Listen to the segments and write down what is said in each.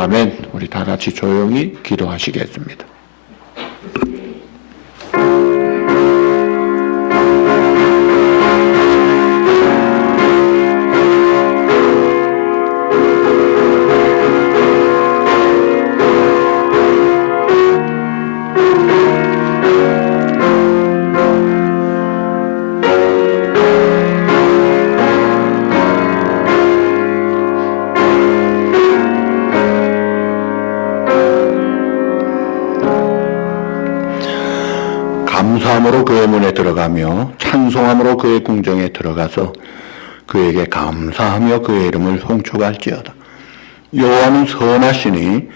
아멘. 우리 다 같이 조용히 기도하시겠습니다. 감사함으로 그의 문에 들어가며 찬송함으로 그의 궁정에 들어가서 그에게 감사하며 그의 이름을 송축할지어다. 여호와는 선하시니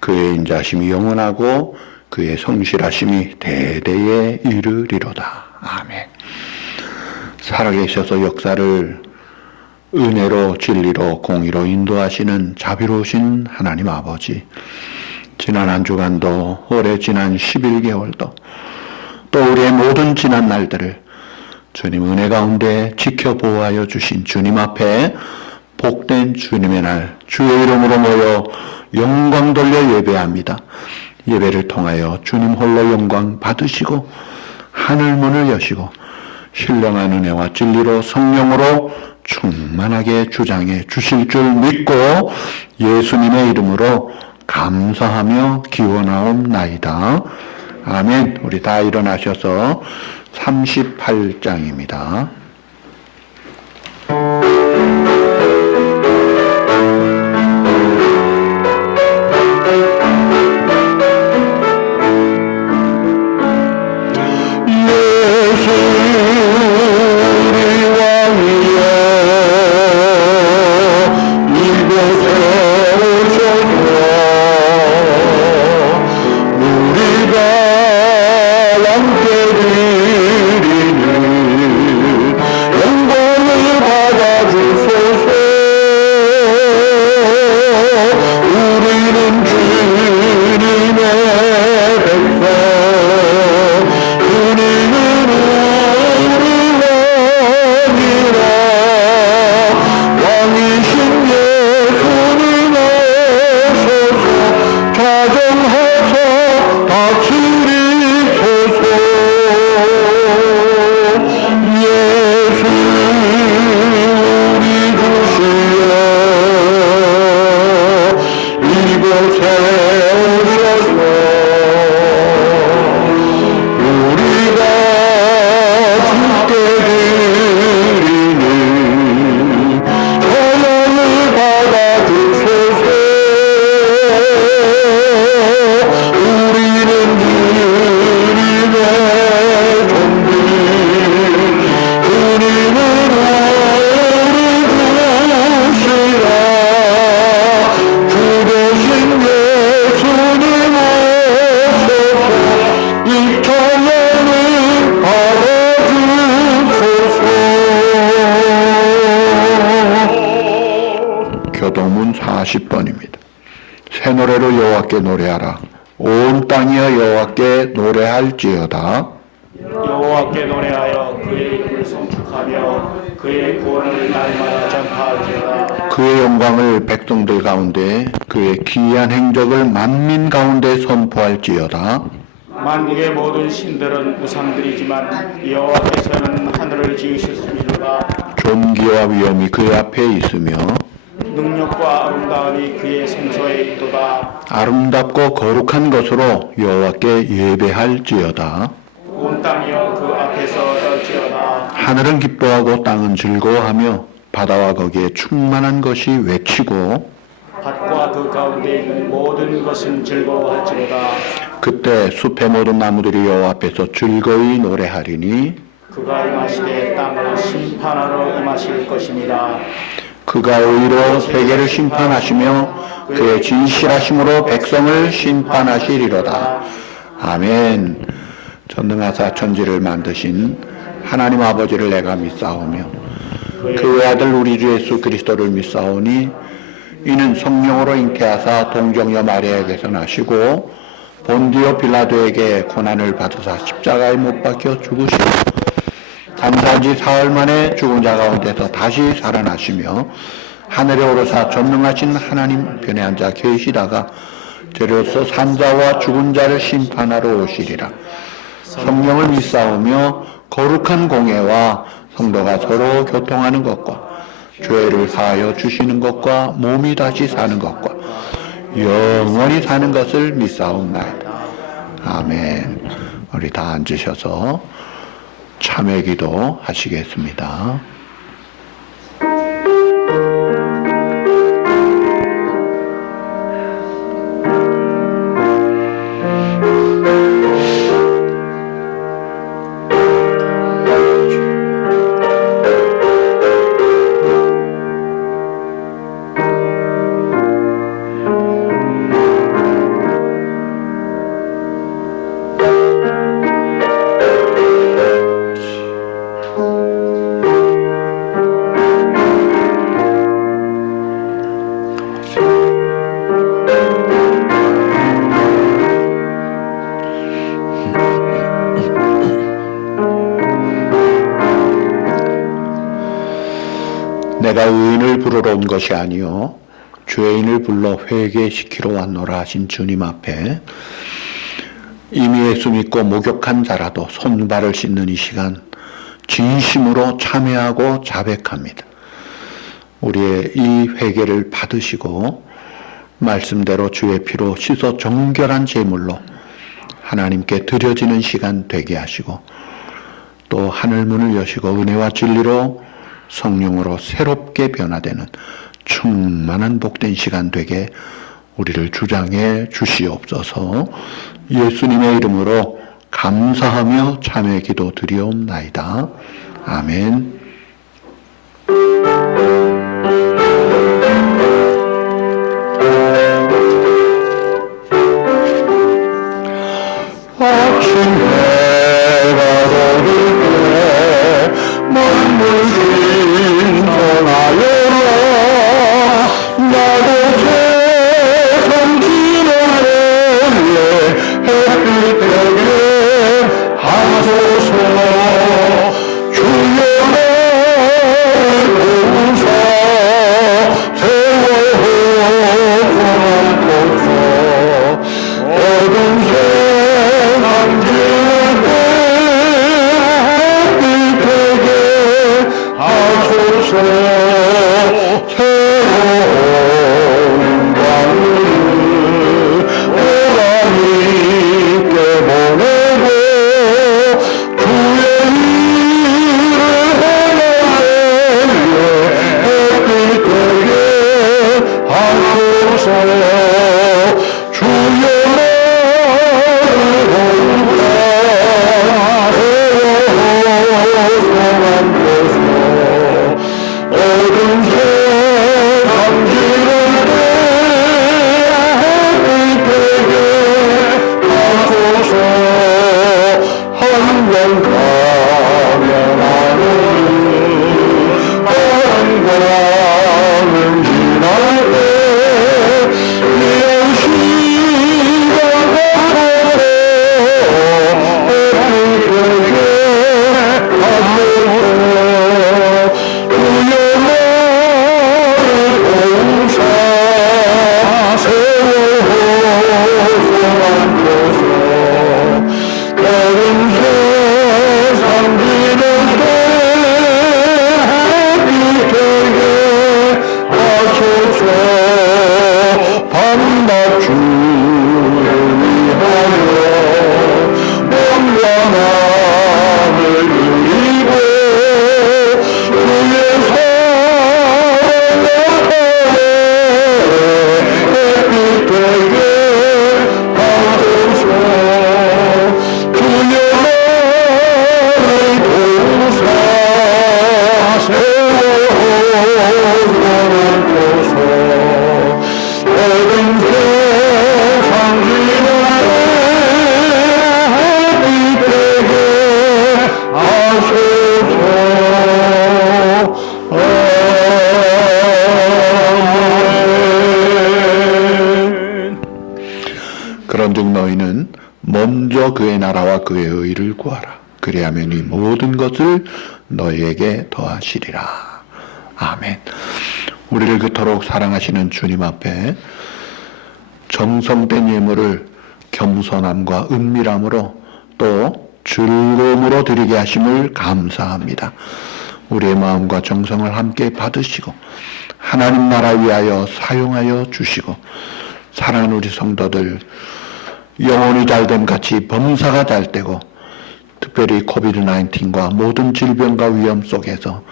그의 인자심이 영원하고 그의 성실하심이 대대에 이르리로다. 아멘. 살아계셔서 역사를 은혜로 진리로 공의로 인도하시는 자비로우신 하나님 아버지, 지난 한 주간도 올해 지난 11개월도 또 우리의 모든 지난 날들을 주님 은혜 가운데 지켜 보호하여 주신 주님 앞에 복된 주님의 날 주의 이름으로 모여 영광 돌려 예배합니다. 예배를 통하여 주님 홀로 영광 받으시고 하늘문을 여시고 신령한 은혜와 진리로 성령으로 충만하게 주장해 주실 줄 믿고 예수님의 이름으로 감사하며 기원하옵나이다. 아멘. 우리 다 일어나셔서 38장입니다. 교동문 40번입니다. 새 노래로 여호와께 노래하라. 온 땅이여 여호와께 노래할지어다. 여호와께 노래하여 그의 이름을 송축하며 그의 구원을 날마다 전파할지어다. 그의 영광을 백성들 가운데 그의 기이한 행적을 만민 가운데 선포할지어다. 만국의 모든 신들은 우상들이지만 여호와께서는 하늘을 지으셨음이로다. 존귀와 위엄이 그의 앞에 있으며 능력과 아름다움이 그의 성소에 있도다. 아름답고 거룩한 것으로 여호와께 예배할지어다. 온 땅이여 그 앞에서 떨지어다. 하늘은 기뻐하고 땅은 즐거워하며 바다와 거기에 충만한 것이 외치고 밭과 그 가운데 있는 모든 것은 즐거워할지로다. 그때 숲의 모든 나무들이 여호와 앞에서 즐거이 노래하리니 그가 임하시되 땅을 심판하러 임하실 것입니다. 그가 의로 세계를 심판하시며 그의 진실하심으로 백성을 심판하시리로다. 아멘. 전능하사 천지를 만드신 하나님 아버지를 내가 믿사오며 그의 아들 우리 주 예수 그리스도를 믿사오니 이는 성령으로 잉태하사 동정녀 마리아에게서 나시고 본디오 빌라도에게 고난을 받으사 십자가에 못 박혀 죽으시고 잠자한 지 사흘 만에 죽은 자 가운데서 다시 살아나시며 하늘에 오르사 전능하신 하나님 편에 앉아 계시다가 저로서 산자와 죽은 자를 심판하러 오시리라. 성령을 믿사오며 거룩한 공예와 성도가 서로 교통하는 것과 죄를 사하여 주시는 것과 몸이 다시 사는 것과 영원히 사는 것을 믿사옵나이다. 아멘. 우리 다 앉으셔서 참회 기도 하시겠습니다. 내가 의인을 부르러 온 것이 아니요 죄인을 불러 회개시키러 왔노라 하신 주님 앞에 이미 예수 믿고 목욕한 자라도 손발을 씻는 이 시간 진심으로 참회하고 자백합니다. 우리의 이 회개를 받으시고 말씀대로 주의 피로 씻어 정결한 제물로 하나님께 드려지는 시간 되게 하시고 또 하늘문을 여시고 은혜와 진리로 성령으로 새롭게 변화되는 충만한 복된 시간 되게 우리를 주장해 주시옵소서. 예수님의 이름으로 감사하며 참회 기도 드리옵나이다. 아멘. 그런즉 너희는 먼저 그의 나라와 그의 의를 구하라. 그리하면 이 모든 것을 너희에게 더하시리라. 아멘. 우리를 그토록 사랑하시는 주님 앞에 정성된 예물을 겸손함과 은밀함으로 또 즐거움으로 드리게 하심을 감사합니다. 우리의 마음과 정성을 함께 받으시고 하나님 나라 위하여 사용하여 주시고 사랑하는 우리 성도들 영혼이 잘됨 같이 범사가 잘되고 특별히 코비드-19과 모든 질병과 위험 속에서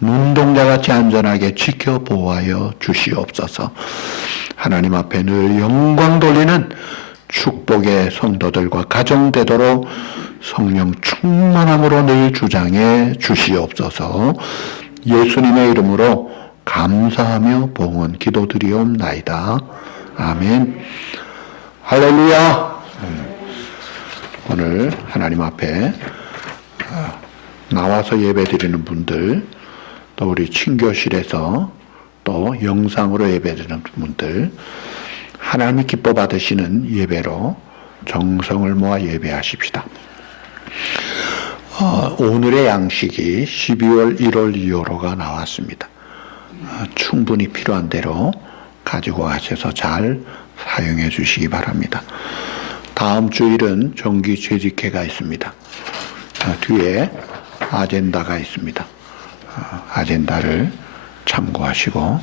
눈동자같이 안전하게 지켜보호하여 주시옵소서. 하나님 앞에 늘 영광 돌리는 축복의 성도들과 가정 되도록 성령 충만함으로 늘 주장해 주시옵소서. 예수님의 이름으로 감사하며 봉헌 기도드리옵나이다. 아멘. 할렐루야. 오늘 하나님 앞에 나와서 예배드리는 분들, 또 우리 친교실에서 또 영상으로 예배드리는 분들, 하나님이 기뻐 받으시는 예배로 정성을 모아 예배하십시다. 오늘의 양식이 12월 1월 2호로가 나왔습니다. 충분히 필요한 대로 가지고 가셔서 잘 사용해 주시기 바랍니다. 다음 주일은 정기 재직회가 있습니다. 뒤에 아젠다가 있습니다. 아젠다를 참고하시고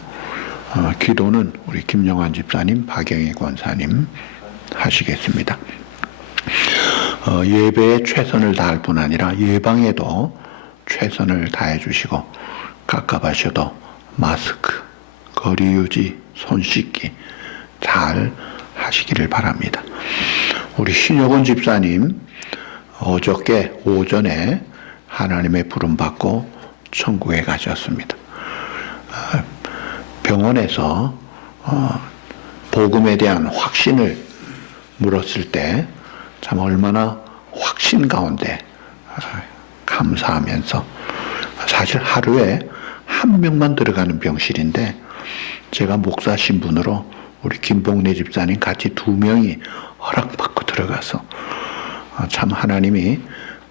기도는 우리 김영환 집사님, 박영희 권사님 하시겠습니다. 예배에 최선을 다할 뿐 아니라 예방에도 최선을 다해 주시고 가깝하셔도 마스크, 거리 유지, 손 씻기 잘 하시기를 바랍니다. 우리 신효곤 집사님 어저께 오전에 하나님의 부름 받고 천국에 가셨습니다. 병원에서 복음에 대한 확신을 물었을 때 참 얼마나 확신 가운데 감사하면서, 사실 하루에 한 명만 들어가는 병실인데 제가 목사 신분으로 우리 김봉래 집사님 같이 2명이 허락받고 들어가서 참 하나님이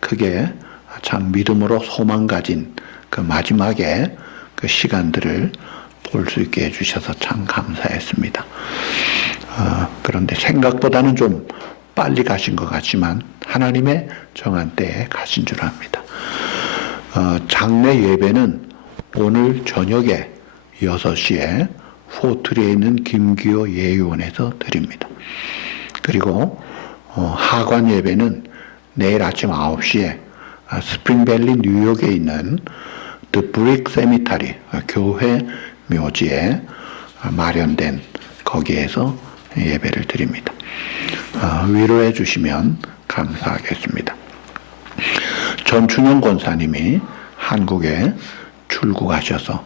크게 참 믿음으로 소망 가진 그 마지막에 그 시간들을 볼 수 있게 해주셔서 참 감사했습니다. 그런데 생각보다는 좀 빨리 가신 것 같지만 하나님의 정한 때에 가신 줄 압니다. 장례 예배는 오늘 저녁에 6시에 포트리에 있는 김기호 예의원에서 드립니다. 그리고 하관 예배는 내일 아침 9시에 스프링밸리 뉴욕에 있는 The Brick Cemetery 교회 묘지에 마련된 거기에서 예배를 드립니다. 위로해 주시면 감사하겠습니다. 전춘영 권사님이 한국에 출국하셔서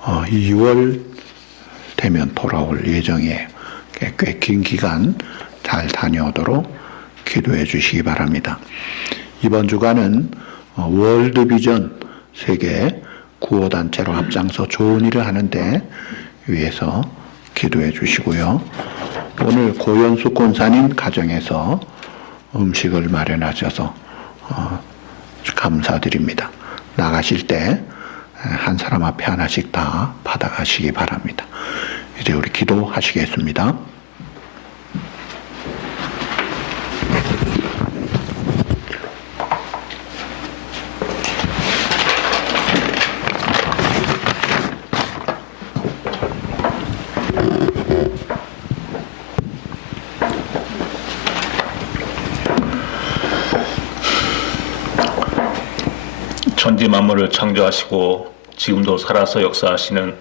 2월 되면 돌아올 예정이에요. 꽤 긴 기간 잘 다녀오도록 기도해 주시기 바랍니다. 이번 주간은 월드비전 세계 구호단체로 앞장서 좋은 일을 하는데 위해서 기도해 주시고요. 오늘 고연숙 권사님 가정에서 음식을 마련하셔서 감사드립니다. 나가실 때 한 사람 앞에 하나씩 다 받아가시기 바랍니다. 이제 우리 기도하시겠습니다. 천지 만물을 창조하시고 지금도 살아서 역사하시는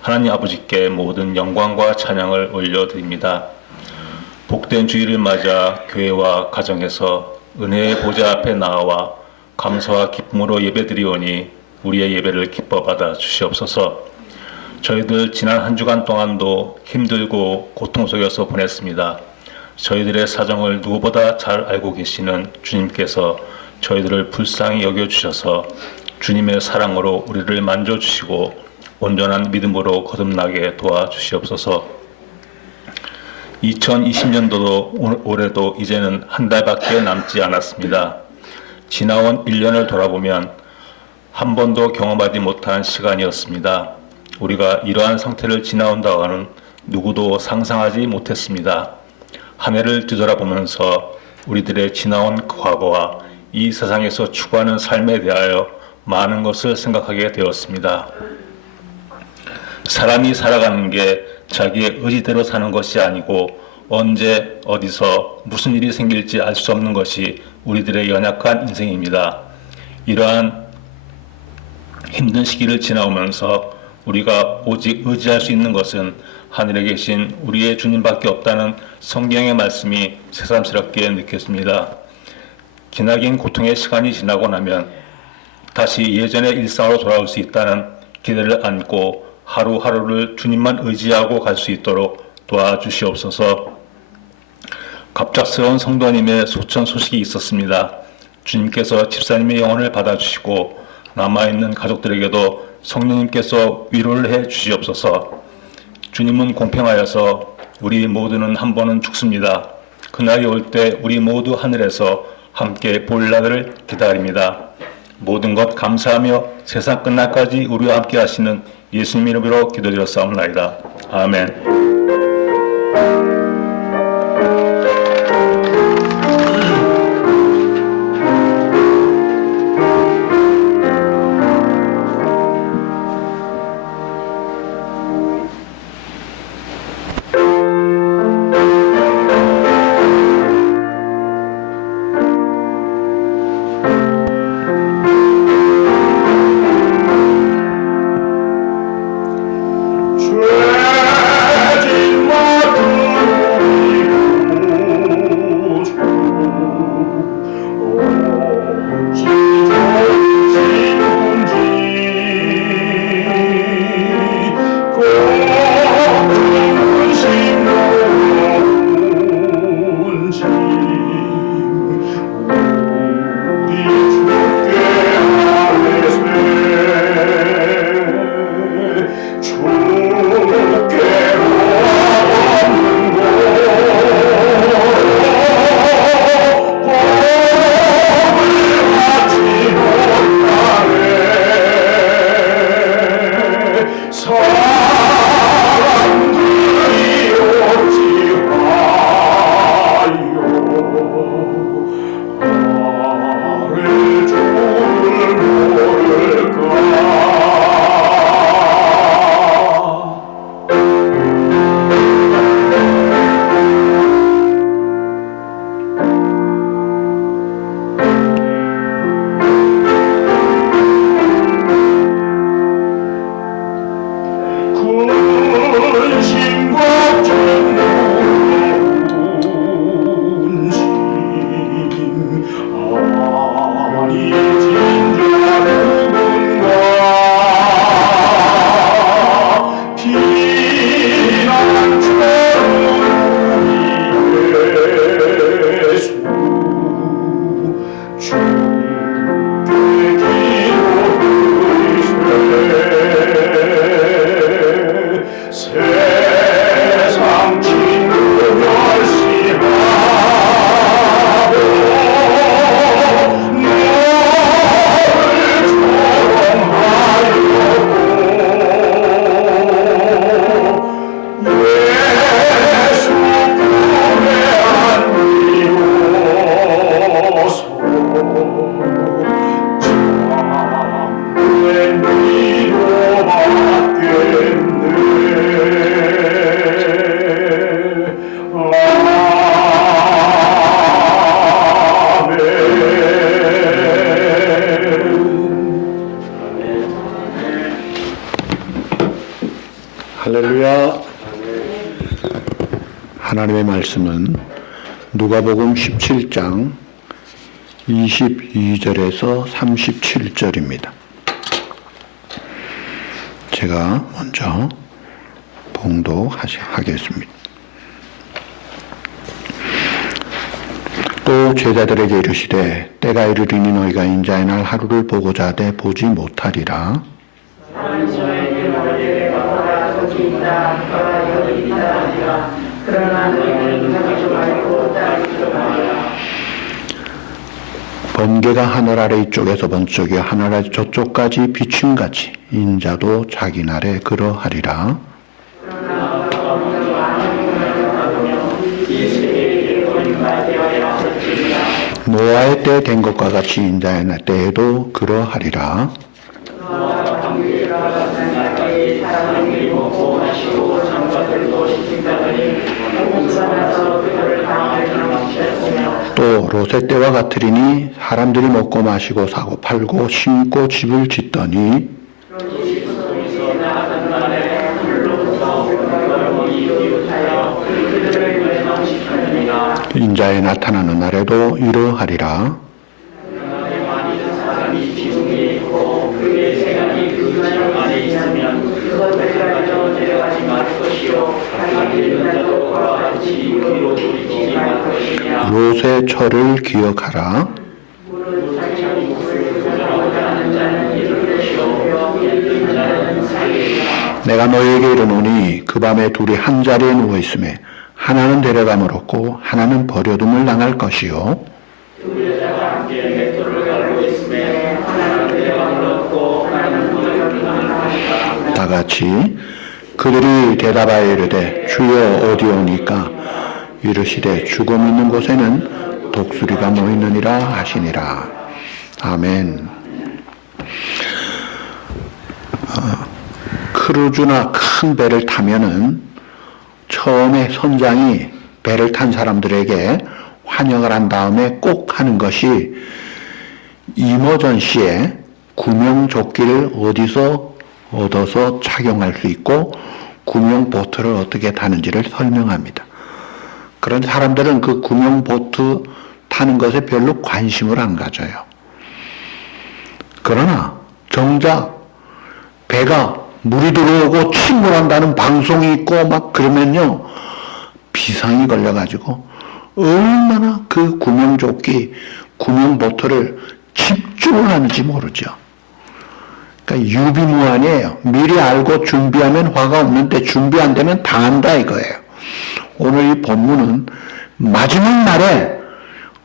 하나님 아버지께 모든 영광과 찬양을 올려드립니다. 복된 주일을 맞아 교회와 가정에서 은혜의 보좌 앞에 나와 감사와 기쁨으로 예배드리오니 우리의 예배를 기뻐 받아 주시옵소서. 저희들 지난 한 주간 동안도 힘들고 고통 속에서 보냈습니다. 저희들의 사정을 누구보다 잘 알고 계시는 주님께서 저희들을 불쌍히 여겨주셔서 주님의 사랑으로 우리를 만져주시고 온전한 믿음으로 거듭나게 도와주시옵소서. 2020년도도 올해도 이제는 한 달밖에 남지 않았습니다. 지나온 1년을 돌아보면 한 번도 경험하지 못한 시간이었습니다. 우리가 이러한 상태를 지나온다고는 누구도 상상하지 못했습니다. 한 해를 뒤돌아보면서 우리들의 지나온 과거와 이 세상에서 추구하는 삶에 대하여 많은 것을 생각하게 되었습니다. 사람이 살아가는 게 자기의 의지대로 사는 것이 아니고 언제 어디서 무슨 일이 생길지 알 수 없는 것이 우리들의 연약한 인생입니다. 이러한 힘든 시기를 지나오면서 우리가 오직 의지할 수 있는 것은 하늘에 계신 우리의 주님밖에 없다는 성경의 말씀이 새삼스럽게 느껴집니다. 기나긴 고통의 시간이 지나고 나면 다시 예전의 일상으로 돌아올 수 있다는 기대를 안고 하루하루를 주님만 의지하고 갈 수 있도록 도와주시옵소서. 갑작스러운 성도님의 소천 소식이 있었습니다. 주님께서 집사님의 영혼을 받아주시고 남아있는 가족들에게도 성령님께서 위로를 해 주시옵소서. 주님은 공평하여서 우리 모두는 한 번은 죽습니다. 그날이 올 때 우리 모두 하늘에서 함께 볼 날을 기다립니다. 모든 것 감사하며 세상 끝날까지 우리와 함께 하시는 예수님 이름으로 기도드렸사옵나이다. 아멘. 할렐루야. 하나님의 말씀은 누가복음 17장 22절에서 37절입니다. 제가 먼저 봉독하겠습니다. 또 제자들에게 이르시되 때가 이르리니 너희가 인자의 날 하루를 보고자 하되 보지 못하리라. 번개가 하늘 아래 이쪽에서 번쩍이 하늘 아래 저쪽까지 비침같이 인자도 자기 날에 그러하리라. 노아의 때 된 것과 같이 인자의 날 때에도 그러하리라. 또 롯의 때와 같으리니 사람들이 먹고 마시고 사고 팔고 심고 집을 짓더니 인자에 나타나는 날에도 이러하리라. 롯의 철을 기억하라. 내가 너에게 이르노니 그 밤에 둘이 한 자리에 누워 있음에 하나는 데려감을 얻고 하나는 버려둠을 당할 것이요. 다 같이 그들이 대답하여 이르되 주여 어디오니까 이르시되 죽음 있는 곳에는 독수리가 모이느니라 하시니라. 아멘. 크루즈나 큰 배를 타면은 처음에 선장이 배를 탄 사람들에게 환영을 한 다음에 꼭 하는 것이 이머전시에 구명조끼를 어디서 얻어서 착용할 수 있고 구명보트를 어떻게 타는지를 설명합니다. 그런 사람들은 그 구명보트 타는 것에 별로 관심을 안 가져요. 그러나 정작 배가 물이 들어오고 침몰한다는 방송이 있고 막 그러면요 비상이 걸려가지고 얼마나 그 구명조끼, 구명보트를 집중을 하는지 모르죠. 그러니까 유비무환이에요. 미리 알고 준비하면 화가 없는데 준비 안 되면 당한다 이거예요. 오늘 이 본문은 마지막 날에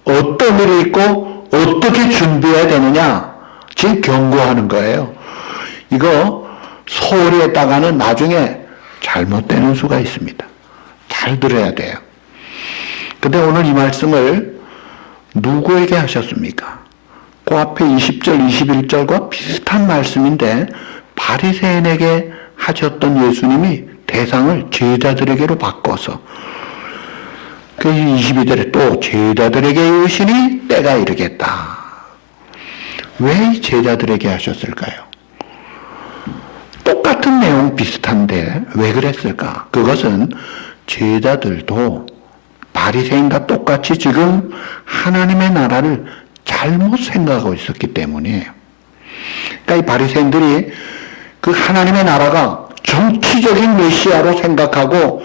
어떤 일이 있고 어떻게 준비해야 되느냐 지금 경고하는 거예요. 이거 소홀히 했다가는 나중에 잘못되는 수가 있습니다. 잘 들어야 돼요. 근데 오늘 이 말씀을 누구에게 하셨습니까? 그 앞에 20절, 21절과 비슷한 말씀인데 바리새인에게 하셨던 예수님이 대상을 제자들에게로 바꿔서 그 22절에 또 제자들에게 이르시니 때가 이르겠다. 왜 제자들에게 하셨을까요? 똑같은 내용 비슷한데 왜 그랬을까? 그것은 제자들도 바리새인과 똑같이 지금 하나님의 나라를 잘못 생각하고 있었기 때문이에요. 그러니까 이 바리새인들이 그 하나님의 나라가 정치적인 메시아로 생각하고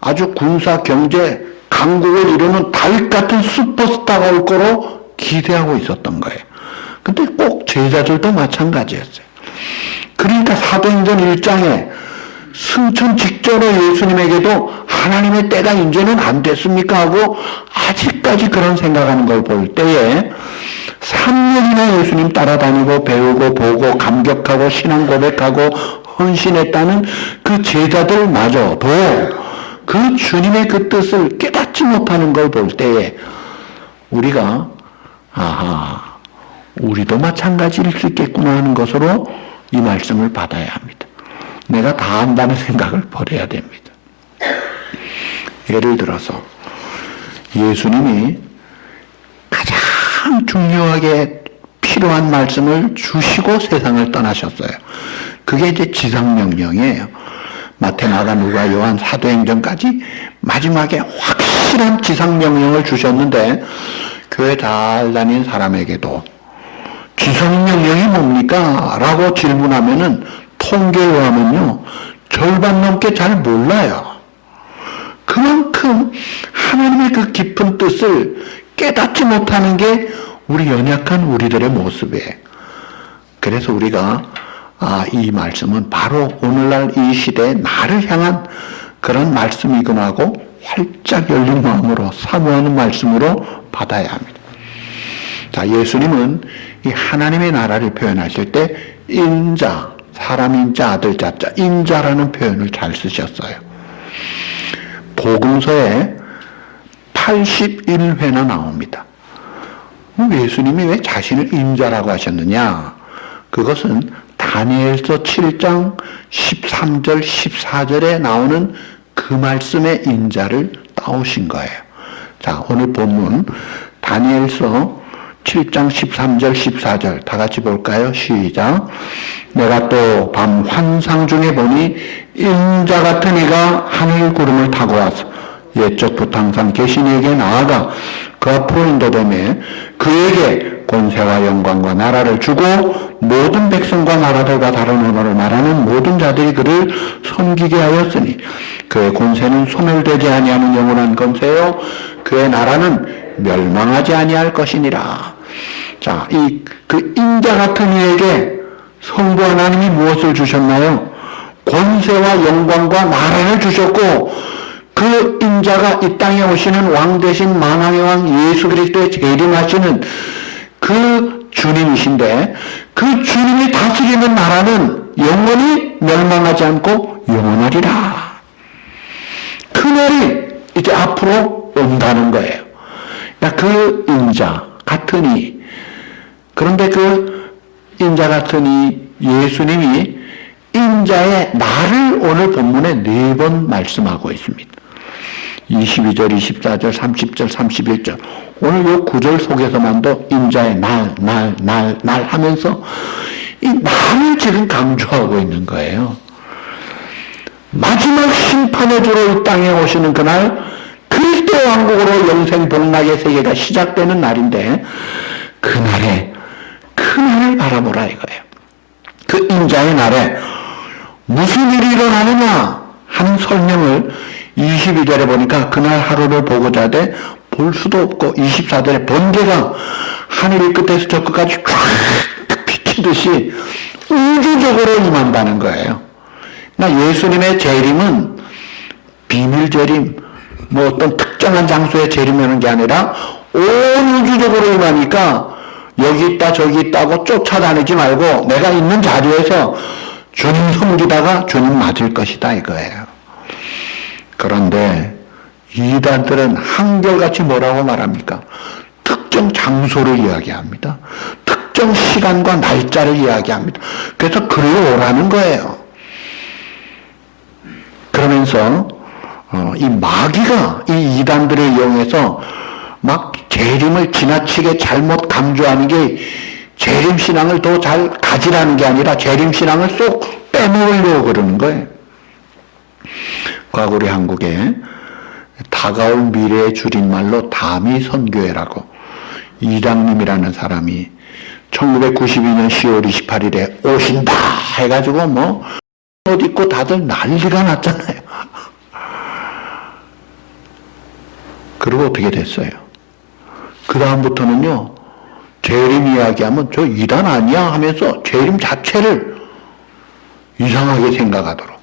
아주 군사 경제 강국을 이루는 다윗 같은 슈퍼스타가 올 거로 기대하고 있었던 거예요. 근데 꼭 제자들도 마찬가지였어요. 그러니까 사도행전 1장에 승천 직전에 예수님에게도 하나님의 때가 이제는 안 됐습니까? 하고 아직까지 그런 생각하는 걸 볼 때에 3년이나 예수님 따라다니고 배우고 보고 감격하고 신앙 고백하고 헌신했다는 그 제자들마저도 그 주님의 그 뜻을 깨닫지 못하는 걸 볼 때에 우리가 우리도 마찬가지일 수 있겠구나 하는 것으로 이 말씀을 받아야 합니다. 내가 다 안다는 생각을 버려야 됩니다. 예를 들어서 예수님이 가장 중요하게 필요한 말씀을 주시고 세상을 떠나셨어요. 그게 이제 지상명령이에요. 마태, 마가, 누가, 요한, 사도행전까지 마지막에 확실한 지상명령을 주셨는데 교회 잘 다닌 사람에게도 지상명령이 뭡니까? 라고 질문하면은 통계에 의하면요 절반 넘게 잘 몰라요. 그만큼 하나님의 그 깊은 뜻을 깨닫지 못하는 게 우리 연약한 우리들의 모습이에요. 그래서 우리가 이 말씀은 바로 오늘날 이 시대에 나를 향한 그런 말씀이구나 하고 활짝 열린 마음으로 사모하는 말씀으로 받아야 합니다. 자, 예수님은 이 하나님의 나라를 표현하실 때 인자, 사람 인자, 아들 자자, 인자라는 표현을 잘 쓰셨어요. 복음서에 81회나 나옵니다. 예수님이 왜 자신을 인자라고 하셨느냐? 그것은 다니엘서 7장 13절, 14절에 나오는 그 말씀의 인자를 따오신 거예요. 자, 오늘 본문 다니엘서 7장 13절, 14절 다 같이 볼까요? 시작. 내가 또 밤 환상 중에 보니 인자 같은 이가 하늘 구름을 타고 와서 옛적부터 항상 계신 이에게 나아가 그 앞으로 인도되매 그에게 권세와 영광과 나라를 주고 모든 백성과 나라들과 다른 언어를 말하는 모든 자들이 그를 섬기게 하였으니 그의 권세는 소멸되지 아니하는 영원한 권세요 그의 나라는 멸망하지 아니할 것이니라. 자, 그 인자 같은 이에게 성부 하나님이 무엇을 주셨나요? 권세와 영광과 나라를 주셨고 그 인자가 이 땅에 오시는 왕 대신 만왕의 왕 예수 그리스도의 재림하시는 그 주님이신데 그 주님이 다스리는 나라는 영원히 멸망하지 않고 영원하리라. 그 날이 이제 앞으로 온다는 거예요. 그 인자 같은 이, 그런데 그 인자 같은 이 예수님이 인자의 나를 오늘 본문에 4번 말씀하고 있습니다. 22절, 24절, 30절, 31절. 오늘 이 구절 속에서만도 인자의 날 하면서 이 날을 지금 강조하고 있는 거예요. 마지막 심판의 주로 이 땅에 오시는 그날 그리스도의 왕국으로 영생 복락의 세계가 시작되는 날인데 그날을 바라보라 이거예요. 그 인자의 날에 무슨 일이 일어나느냐 하는 설명을 22절에 보니까 그날 하루를 보고자 하되 볼 수도 없고 24절에 번개가 하늘 이 끝에서 저 끝까지 쫙 비치듯이 우주적으로 임한다는 거예요. 그러니까 예수님의 재림은 비밀 재림, 뭐 어떤 특정한 장소에 재림하는 게 아니라 온 우주적으로 임하니까 여기 있다 저기 있다고 쫓아다니지 말고 내가 있는 자리에서 주님 섬기다가 주님 맞을 것이다 이거예요. 그런데 이단들은 한결같이 뭐라고 말합니까? 특정 장소를 이야기합니다. 특정 시간과 날짜를 이야기합니다. 그래서 글로 오라는 거예요. 그러면서 이 마귀가 이 이단들을 이용해서 막 재림을 지나치게 잘못 강조하는 게 재림신앙을 더 잘 가지라는 게 아니라 재림신앙을 쏙 빼먹으려고 그러는 거예요. 과거 우리 한국에 다가올 미래의 줄임말로 다미선교회라고 이장님이라는 사람이 1992년 10월 28일에 오신다 해가지고 뭐 옷 입고 다들 난리가 났잖아요. 그리고 어떻게 됐어요? 그 다음부터는요 재림 이야기하면 저 이단 아니야 하면서 재림 자체를 이상하게 생각하도록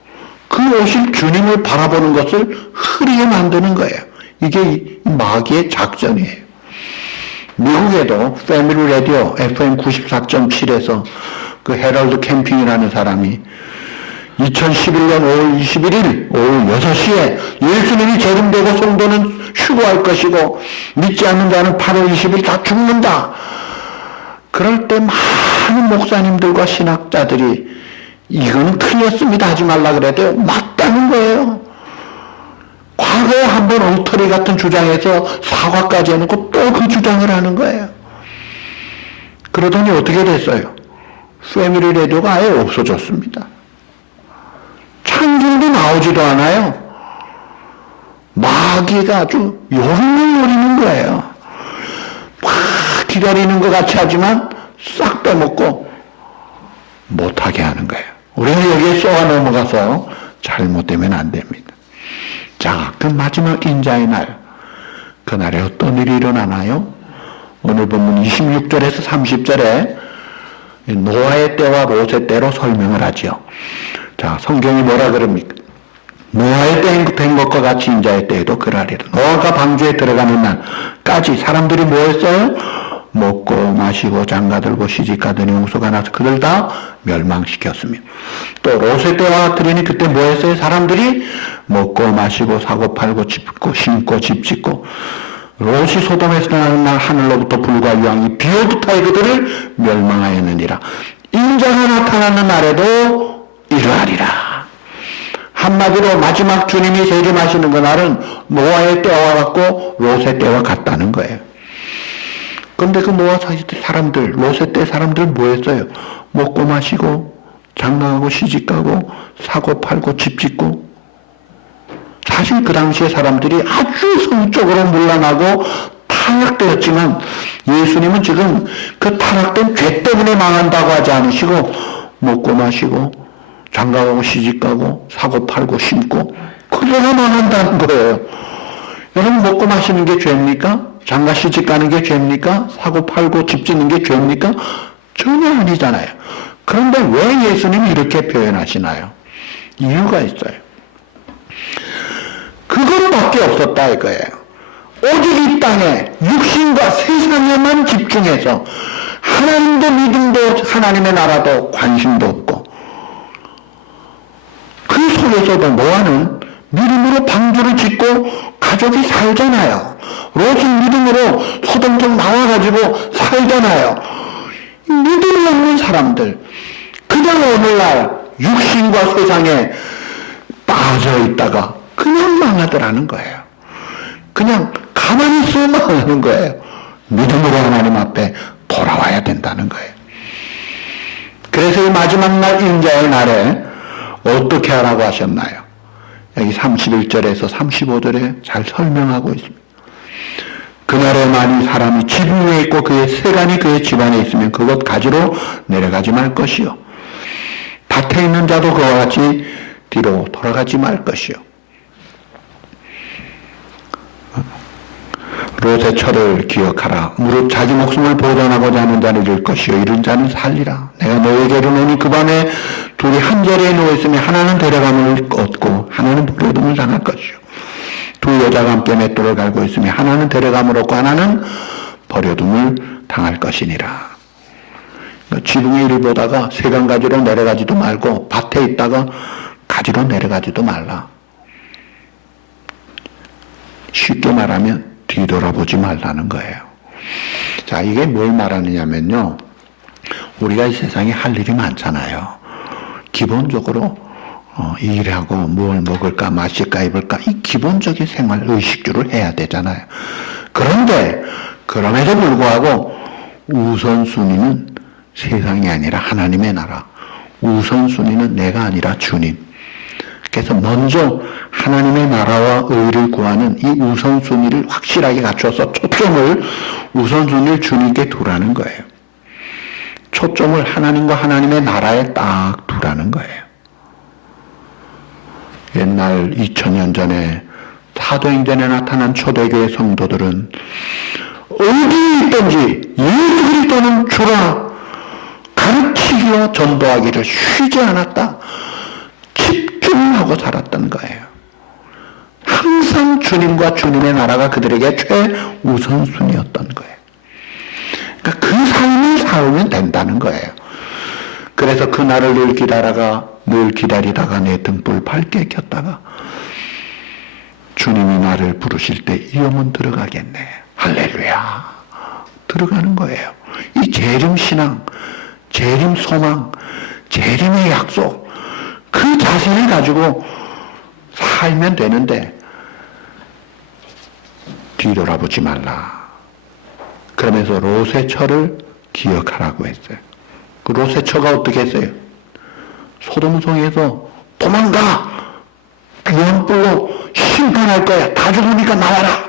그 오실 주님을 바라보는 것을 흐리게 만드는 거예요. 이게 마귀의 작전이에요. 미국에도 패밀리 라디오 FM 94.7에서 그 헤럴드 캠핑이라는 사람이 2011년 5월 21일 오후 6시에 예수님이 재림되고 성도는 휴거할 것이고 믿지 않는 자는 8월 20일 다 죽는다. 그럴 때 많은 목사님들과 신학자들이 이거는 틀렸습니다 하지 말라 그래도 맞다는 거예요. 과거에 한번 엉터리 같은 주장에서 사과까지 해놓고 또 그 주장을 하는 거예요. 그러더니 어떻게 됐어요? 패밀리 라디오가 아예 없어졌습니다. 찬송도 나오지도 않아요. 마귀가 아주 요름을 노리는 거예요. 막 기다리는 것 같이 하지만 싹 빼먹고 못하게 하는 거예요. 우리는 여기에 쏘아 넘어가서 잘못되면 안 됩니다. 자, 그 마지막 인자의 날, 그날에 어떤 일이 일어나나요? 오늘 본문 26절에서 30절에 노아의 때와 롯의 때로 설명을 하죠. 자, 성경이 뭐라 그럽니까? 노아의 때에 된 것과 같이 인자의 때에도 그러하리라. 노아가 방주에 들어가는 날까지 사람들이 뭐 했어요? 먹고 마시고 장가들고 시집가더니 홍수가 나서 그들 다 멸망시켰습니다. 또 롯의 때와 같으니 그때 뭐 했어요? 사람들이 먹고 마시고 사고 팔고 심고 집 짓고 롯이 소돔에서 나는 날 하늘로부터 불과 유황이 비오듯하여 그들을 멸망하였느니라. 인자가 나타나는 날에도 이러하리라. 한마디로 마지막 주님이 재림하시는 그날은 노아의 때와 같고 롯의 때와 같다는 거예요. 그런데 그 노아 사람들, 롯의 때 사람들 뭐 했어요? 먹고 마시고 장가가고 시집가고 사고 팔고 집 짓고. 사실 그 당시에 사람들이 아주 성적으로 문란하고 타락되었지만 예수님은 지금 그 타락된 죄 때문에 망한다고 하지 않으시고 먹고 마시고 장가가고 시집가고 사고 팔고 심고 그래야 망한다는 거예요. 여러분 먹고 마시는 게 죄입니까? 장가 시집가는 게 죄입니까? 사고 팔고 집 짓는 게 죄입니까? 전혀 아니잖아요. 그런데 왜 예수님이 이렇게 표현하시나요? 이유가 있어요. 그거밖에 없었다 이거예요. 오직 이 땅에 육신과 세상에만 집중해서 하나님도 믿음도 하나님의 나라도 관심도 없고 그 속에서도 노아는 믿음으로 방주를 짓고 가족이 살잖아요. 롯은 믿음으로 소돔 쪽 나와가지고 살잖아요. 믿음이 없는 사람들 그냥 오늘날 육신과 세상에 빠져 있다가 그냥 망하더라는 거예요. 그냥 가만히 있으면 망하는 거예요. 믿음으로 하나님 앞에 돌아와야 된다는 거예요. 그래서 이 마지막 날 인자의 날에 어떻게 하라고 하셨나요? 여기 31절에서 35절에 잘 설명하고 있습니다. 그날에 만일 사람이 집 위에 있고 그의 세간이 그의 집안에 있으면 그것 가지로 내려가지 말 것이요. 밭에 있는 자도 그와 같이 뒤로 돌아가지 말 것이요. 롯의 철을 기억하라. 무릇 자기 목숨을 보존하고자 하는 자는 잃을 것이요 이런 자는 살리라. 내가 너에게 이르노니 그 밤에 둘이 한 자리에 누워있으면 하나는 데려감을 얻고 하나는 버려둠을 당할 것이요 두 여자가 함께 맷돌을 갈고 있으면 하나는 데려감을 얻고 하나는 버려둠을 당할 것이니라. 그러니까 지붕에 이를 보다가 세간 가지로 내려가지도 말고 밭에 있다가 가지로 내려가지도 말라. 쉽게 말하면 뒤돌아보지 말라는 거예요. 자, 이게 뭘 말하느냐면요. 우리가 이 세상에 할 일이 많잖아요. 기본적으로 일하고 뭘 먹을까 마실까 입을까 이 기본적인 생활 의식주를 해야 되잖아요. 그런데 그럼에도 불구하고 우선순위는 세상이 아니라 하나님의 나라. 우선순위는 내가 아니라 주님. 그래서 먼저 하나님의 나라와 의를 구하는 이 우선순위를 확실하게 갖춰서 초점을 우선순위를 주님께 두라는 거예요. 초점을 하나님과 하나님의 나라에 딱 두라는 거예요. 옛날 2000년 전에 사도행전에 나타난 초대교회 성도들은 어디에 있든지 예수 그리스도는 주라 가르치기와 전도하기를 쉬지 않았다. 집중하고 살았던 거예요. 항상 주님과 주님의 나라가 그들에게 최우선순위였던 거예요. 그러니까 그 삶을 살면 된다는 거예요. 그래서 그날을 늘 기다리다가 내 등불 밝게 켰다가 주님이 나를 부르실 때 이 영혼 들어가겠네. 할렐루야. 들어가는 거예요. 이 재림신앙, 재림소망, 재림의 약속 그 자세를 가지고 살면 되는데 뒤돌아보지 말라. 그러면서 롯의 처를 기억하라고 했어요. 그 롯의 처가 어떻게 했어요? 소돔성에서 도망가! 유황불로 심판할 거야. 다 죽으니까 나와라.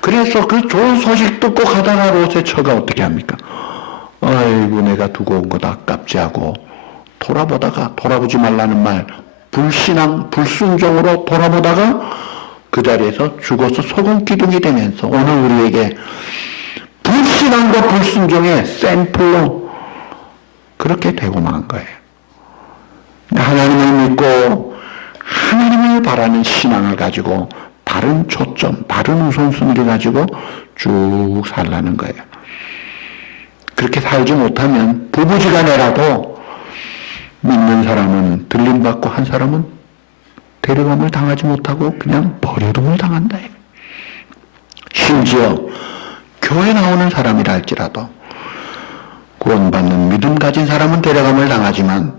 그래서 그 좋은 소식 듣고 가다가 롯의 처가 어떻게 합니까? 아이고 내가 두고 온 것 아깝지 하고 돌아보다가 돌아보지 말라는 말 불신앙 불순종으로 돌아보다가 그 자리에서 죽어서 소금 기둥이 되면서 오늘 우리에게 불신앙과 불순종의 샘플로 그렇게 되고 만 거예요. 하나님을 믿고 하나님을 바라는 신앙을 가지고 바른 초점, 바른 우선순위를 가지고 쭉 살라는 거예요. 그렇게 살지 못하면 부부지간에라도 믿는 사람은 들림받고 한 사람은 데려감을 당하지 못하고 그냥 버려둠을 당한다. 심지어 교회 나오는 사람이라 할지라도 구원받는 믿음 가진 사람은 데려감을 당하지만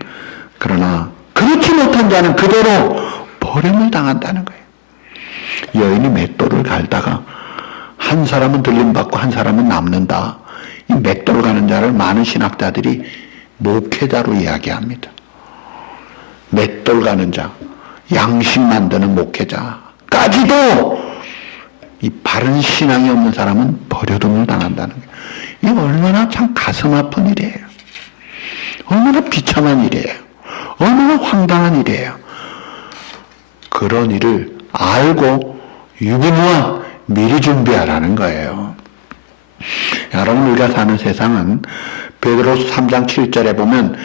그러나 그렇지 못한 자는 그대로 버림을 당한다는 거예요. 여인이 맷돌을 갈다가 한 사람은 들림받고 한 사람은 남는다. 이 맷돌 가는 자를 많은 신학자들이 목회자로 이야기합니다. 맷돌 가는 자, 양식 만드는 목회자까지도 이 바른 신앙이 없는 사람은 버려둠을 당한다는 거예요. 이게 얼마나 참 가슴 아픈 일이에요. 얼마나 비참한 일이에요. 얼마나 황당한 일이에요. 그런 일을 알고 유비무환 미리 준비하라는 거예요. 여러분, 우리가 사는 세상은 베드로서 3장 7절에 보면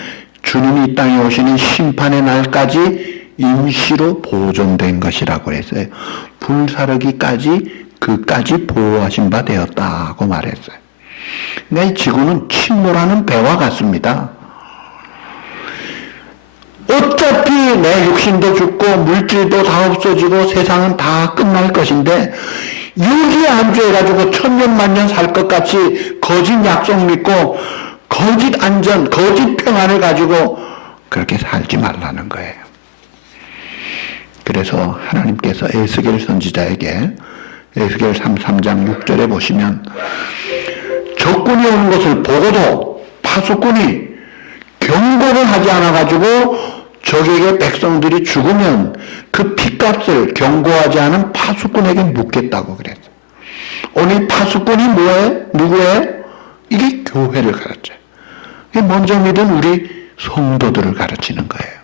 주님이 이 땅에 오시는 심판의 날까지 임시로 보존된 것이라고 그랬어요. 불사르기까지 그까지 보호하신 바 되었다고 말했어요. 그러니까 이 지구는 침몰하는 배와 같습니다. 어차피 내 육신도 죽고 물질도 다 없어지고 세상은 다 끝날 것인데 여기에 안주해가지고 천년만년 살 것 같이 거짓 약속 믿고 거짓 안전, 거짓 평안을 가지고 그렇게 살지 말라는 거예요. 그래서 하나님께서 에스겔 선지자에게 에스겔 3장 6절에 보시면 적군이 오는 것을 보고도 파수꾼이 경고를 하지 않아가지고 적에게 백성들이 죽으면 그 피값을 경고하지 않은 파수꾼에게 묻겠다고 그랬어요. 오늘 파수꾼이 뭐예요? 누구예요? 이게 교회를 가르쳐요. 먼저 믿은 우리 성도들을 가르치는 거예요.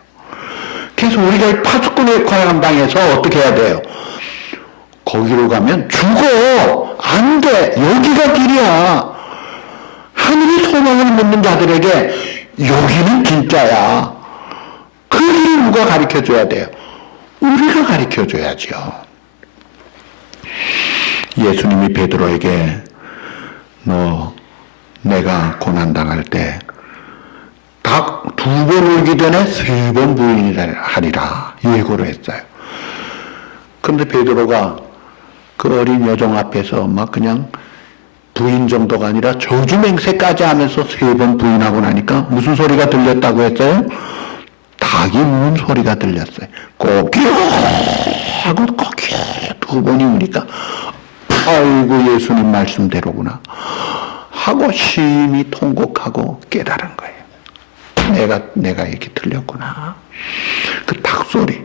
그래서 우리가 이 파수꾼의 역할을 감당해서 어떻게 해야 돼요? 거기로 가면 죽어! 안 돼! 여기가 길이야! 하늘의 소망을 묻는 자들에게 여기는 진짜야. 그 길을 누가 가르쳐줘야 돼요? 우리가 가르쳐줘야죠. 예수님이 베드로에게 너 내가 고난당할 때 닭 2번 울기 전에 3번 부인하리라 예고를 했어요. 그런데 베드로가 그 어린 여종 앞에서 막 그냥 부인 정도가 아니라 저주맹세까지 하면서 3번 부인하고 나니까 무슨 소리가 들렸다고 했어요? 닭이 우는 소리가 들렸어요. 꼬끼 하고 꼬끼 2번이 우니까 아이고 예수님 말씀대로구나 하고 심히 통곡하고 깨달은 거예요. 내가 이렇게 틀렸구나. 그 닭소리.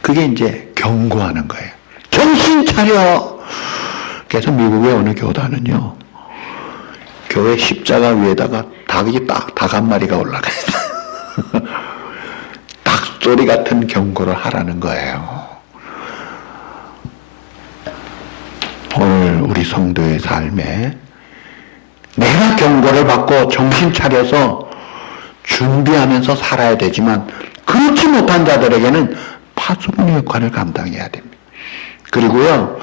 그게 이제 경고하는 거예요. 정신 차려! 그래서 미국의 어느 교단은요, 교회 십자가 위에다가 닭 한 마리가 올라가 있어요. 닭소리 같은 경고를 하라는 거예요. 오늘 우리 성도의 삶에 내가 경고를 받고 정신 차려서 준비하면서 살아야 되지만 그렇지 못한 자들에게는 파수꾼의 역할을 감당해야 됩니다. 그리고요,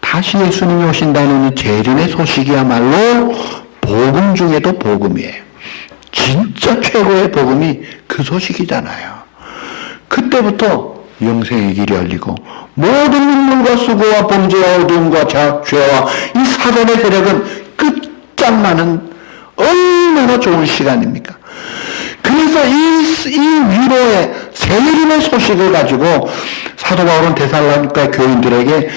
다시 예수님이 오신다는 이 재림의 소식이야말로 복음 중에도 복음이에요. 진짜 최고의 복음이 그 소식이잖아요. 그때부터 영생의 길이 열리고 모든 눈물과 수고와 범죄와 어두움과 죄와 이 사단의 세력은 끝장나는 얼마나 좋은 시간입니까? 그래서 이 위로의 세림의 소식을 가지고 사도 바울은 데살로니가 교인들에게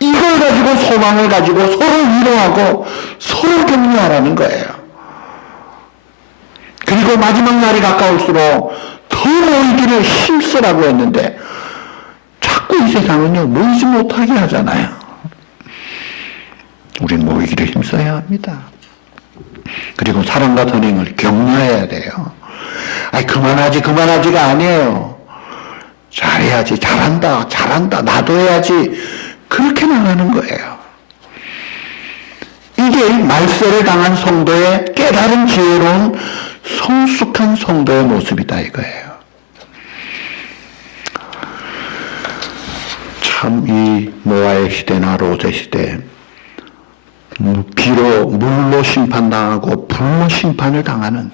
이걸 가지고 소망을 가지고 서로 위로하고 서로 격려하라는 거예요. 그리고 마지막 날이 가까울수록 더 모이기를 힘쓰라고 했는데 자꾸 이 세상은요 모이지 못하게 하잖아요. 우린 모이기를 힘써야 합니다. 그리고 사랑과 선행을 격려해야 돼요. 아니 그만하지가 아니에요. 잘해야지, 잘한다 나도 해야지, 그렇게 나가는 거예요. 이게 말세를 당한 성도의 깨달은 지혜로운 성숙한 성도의 모습이다 이거예요. 자, 참 이 노아의 시대나 롯의 시대, 비로 물로 심판당하고 불로 심판을 당하는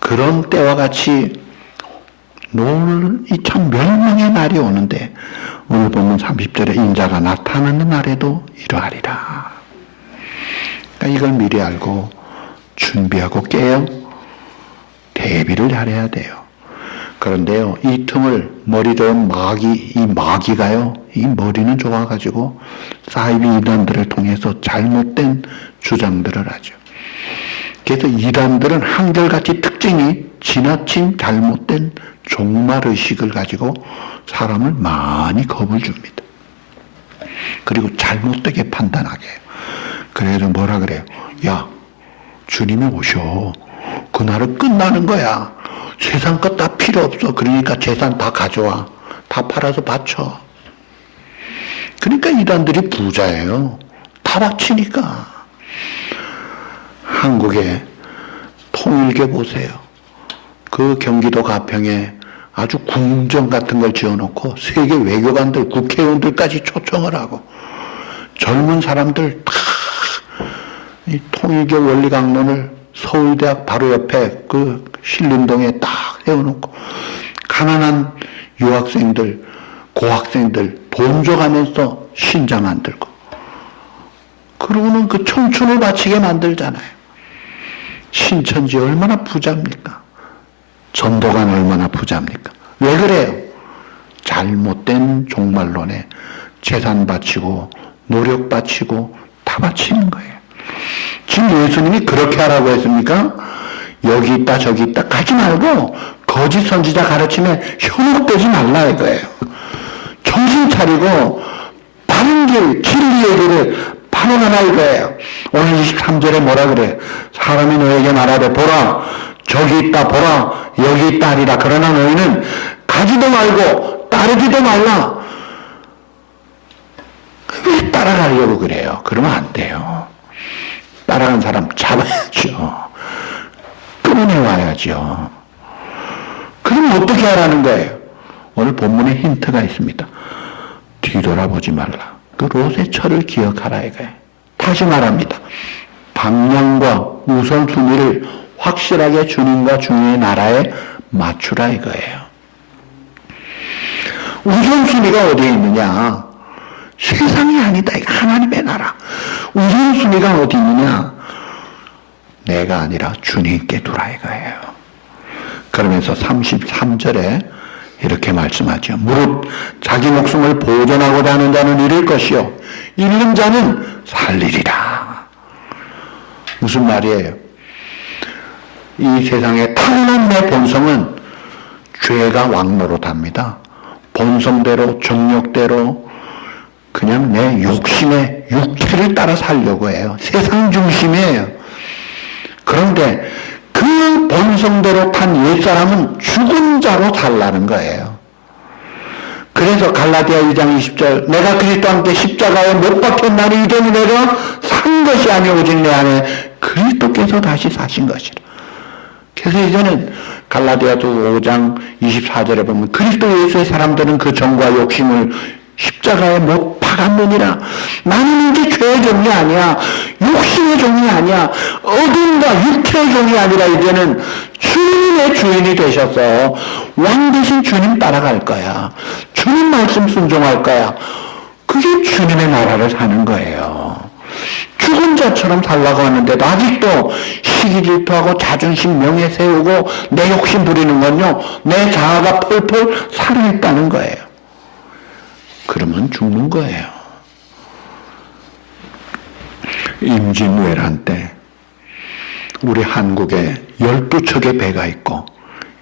그런 때와 같이 참 멸망의 날이 오는데, 오늘 보면 30절에 인자가 나타나는 날에도 이러하리라. 그러니까 이걸 미리 알고 준비하고 깨어 대비를 잘해야 돼요. 그런데요, 이 틈을 머리 좋은 이 마귀가요, 이 머리는 좋아가지고 사이비 이단들을 통해서 잘못된 주장들을 하죠. 그래서 이단들은 한결같이 특징이 지나친 잘못된 종말의식을 가지고 사람을 많이 겁을 줍니다. 그리고 잘못되게 판단하게 해요. 그래서 뭐라 그래요? 야, 주님이 오셔. 그날은 끝나는 거야. 세상 것 다 필요 없어. 그러니까 재산 다 가져와. 다 팔아서 바쳐. 그러니까 이단들이 부자예요. 다 바치니까. 한국의 통일교 보세요. 그 경기도 가평에 아주 궁전 같은 걸 지어놓고 세계 외교관들, 국회의원들까지 초청을 하고 젊은 사람들 다 이 통일교 원리강론을 서울대학 바로 옆에 그 신림동에 딱 세워놓고 가난한 유학생들, 고학생들 돈 줘가면서 신자 만들고, 그러고는 그 청춘을 바치게 만들잖아요. 신천지 얼마나 부자입니까? 전도관 얼마나 부자입니까? 왜 그래요? 잘못된 종말론에 재산 바치고 노력 바치고 다 바치는 거예요. 지금 예수님이 그렇게 하라고 했습니까? 여기 있다 저기 있다 가지 말고 거짓 선지자 가르침에 현혹되지 말라 이거예요. 정신 차리고 바른 길, 진리 얘기를 발언하라 이거예요. 오늘 23절에 뭐라 그래? 사람이 너에게 말하되 보라 저기 있다 보라 여기 있다 하리라. 그러나 너희는 가지도 말고 따르지도 말라. 왜 따라가려고 그래요? 그러면 안 돼요. 따라간 사람 잡아야죠. 끊어내와야죠. 그럼 어떻게 하라는 거예요? 오늘 본문에 힌트가 있습니다. 뒤돌아보지 말라. 그 롯의 철을 기억하라 이거예요. 다시 말합니다. 방향과 우선순위를 확실하게 주님과 주님의 나라에 맞추라 이거예요. 우선순위가 어디에 있느냐? 세상이 아니다. 이거 하나님의 나라. 우선순위가 어디 있느냐? 내가 아니라 주님께 두라 이거예요. 그러면서 33절에 이렇게 말씀하죠. 무릇 자기 목숨을 보존하고자 하는 자는 잃을 것이요 잃는 자는 살리리라. 무슨 말이에요? 이 세상의 타고난 내 본성은 죄가 왕노릇합니다. 본성대로 정욕대로 그냥 내 욕심의 육체를 따라 살려고 해요. 세상 중심이에요. 그런데 그 본성대로 탄 옛사람은 죽은 자로 살라는 거예요. 그래서 갈라디아 2장 20절 내가 그리스도와 함께 십자가에 못 박혔나니 이제는 내가 산 것이 아니오 오직 내 안에 그리스도께서 다시 사신 것이라. 그래서 이제는 갈라디아도 5장 24절에 보면 그리스도 예수의 사람들은 그 정과 욕심을 십자가에 못 박았느니라. 나는 이제 죄의 종이 아니야. 욕심의 종이 아니야. 어딘가 육체의 종이 아니라 이제는 주님의 주인이 되셔서 왕 대신 주님 따라갈 거야. 주님 말씀 순종할 거야. 그게 주님의 나라를 사는 거예요. 죽은 자처럼 살라고 하는데도 아직도 시기 질투하고 자존심 명예 세우고 내 욕심 부리는 건요, 내 자아가 펄펄 살아있다는 거예요. 그러면 죽는 거예요. 임진왜란 때 우리 한국에 12척의 배가 있고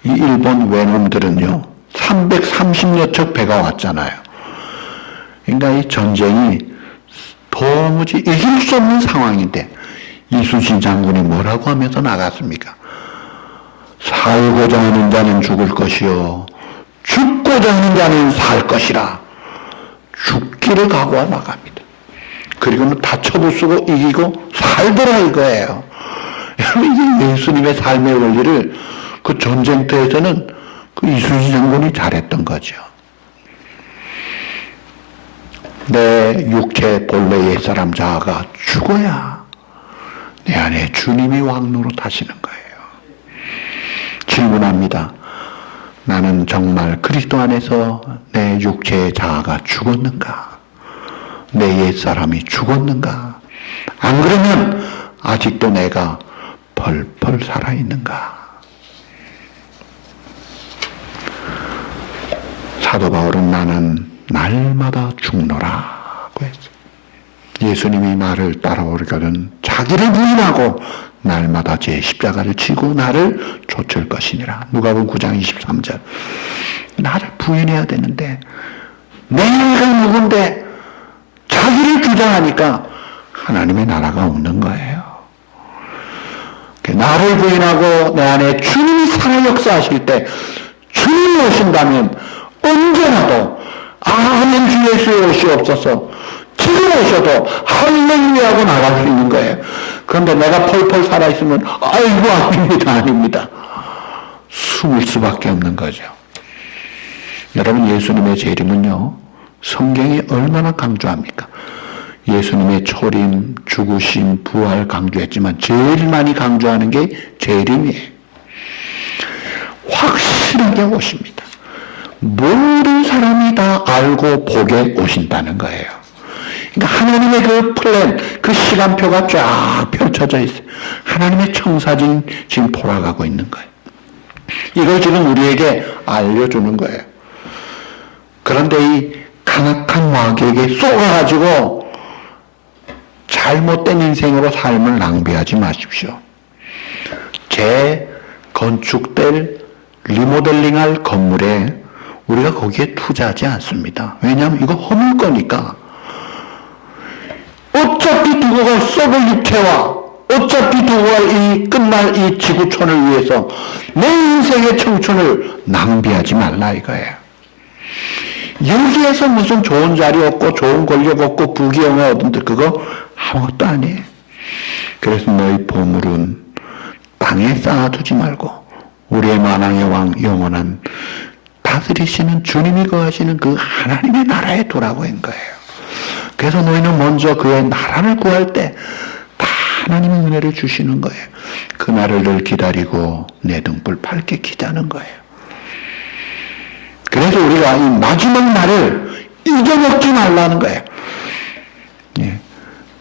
이 일본 외놈들은요 330여 척 배가 왔잖아요. 그러니까 이 전쟁이 도무지 이길 수 없는 상황인데 이순신 장군이 뭐라고 하면서 나갔습니까? 살고자 하는 자는 죽을 것이요 죽고자 하는 자는 살 것이라. 죽기를 각오하고 나갑니다. 그리고는 다쳐 부수고 이기고 살더라 이거예요. 이게 예수님의 삶의 원리를 그 전쟁터에서는 그 이순신 장군이 잘했던 거죠. 내 육체 본래 옛사람 자아가 죽어야 내 안에 주님이 왕노릇 하시는 거예요. 질문합니다. 나는 정말 그리스도 안에서 내 육체의 자아가 죽었는가? 내 옛사람이 죽었는가? 안 그러면 아직도 내가 펄펄 살아있는가? 사도 바울은 나는 날마다 죽노라고 했어요. 예수님이 나를 따라오려거든 자기를 부인하고 날마다 제 십자가를 지고 나를 좇을 것이니라. 누가복음 9장 23절. 나를 부인해야 되는데 내가 누군데 자기를 주장하니까 하나님의 나라가 없는 거예요. 나를 부인하고 내 안에 주님이 살아 역사하실 때 주님이 오신다면 언제라도 아멘 주 예수의 오시옵소서 지금 오셔도 할렐루야 하고 나갈 수 있는 거예요. 그런데 내가 펄펄 살아있으면 아이고 아닙니다. 아닙니다. 숨을 수밖에 없는 거죠. 여러분 예수님의 재림은요 성경이 얼마나 강조합니까? 예수님의 초림, 죽으심, 부활 강조했지만 제일 많이 강조하는 게 재림이에요. 확실하게 오십니다. 모든 사람이 다 알고 보게 오신다는 거예요. 그러니까 하나님의 그 플랜, 그 시간표가 쫙 펼쳐져 있어요. 하나님의 청사진 지금 돌아가고 있는 거예요. 이걸 지금 우리에게 알려주는 거예요. 그런데 이 간악한 마귀에게 쏘아가지고 잘못된 인생으로 삶을 낭비하지 마십시오. 재건축될 리모델링할 건물에 우리가 거기에 투자하지 않습니다. 왜냐하면 이거 허물 거니까. 어차피 두고 갈 썩을 육체와 어차피 두고 갈 이 끝날 이 지구촌을 위해서 내 인생의 청춘을 낭비하지 말라 이거예요. 여기에서 무슨 좋은 자리 얻고 좋은 권력 얻고 부귀영화 얻은데 그거 아무것도 아니에요. 그래서 너희 보물은 땅에 쌓아두지 말고 우리의 만왕의 왕 영원한 다스리시는 주님이 거하시는 그 하나님의 나라에 두라고 한 거예요. 그래서 너희는 먼저 그의 나라를 구할 때 다 하나님의 은혜를 주시는 거예요. 그 날을 기다리고 내 등불 밝게 키자는 거예요. 그래서 우리가 이 마지막 날을 잊어먹지 말라는 거예요. 예.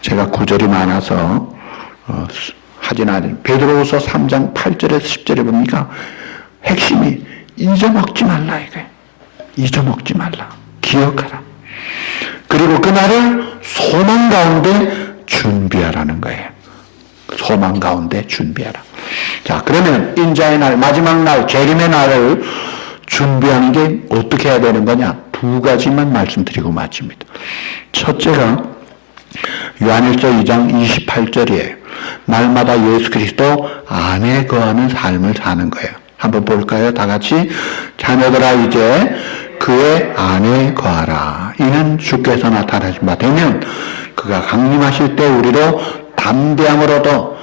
제가 구절이 많아서 하진 않아요. 베드로후서 3장 8절에서 10절에 보니까 핵심이 잊어먹지 말라 이거예요. 잊어먹지 말라. 기억하라. 그리고 그날을 소망 가운데 준비하라는 거예요. 소망 가운데 준비하라. 자, 그러면 인자의 날, 마지막 날, 재림의 날을 준비하는 게 어떻게 해야 되는 거냐? 두 가지만 말씀드리고 마칩니다. 첫째가 요한일서 2장 28절이에요. 날마다 예수 그리스도 안에 거하는 삶을 사는 거예요. 한번 볼까요? 다 같이. 자녀들아 이제 그의 안에 거하라. 이는 주께서 나타나신 바 되면 그가 강림하실 때 우리로 담대함을 얻어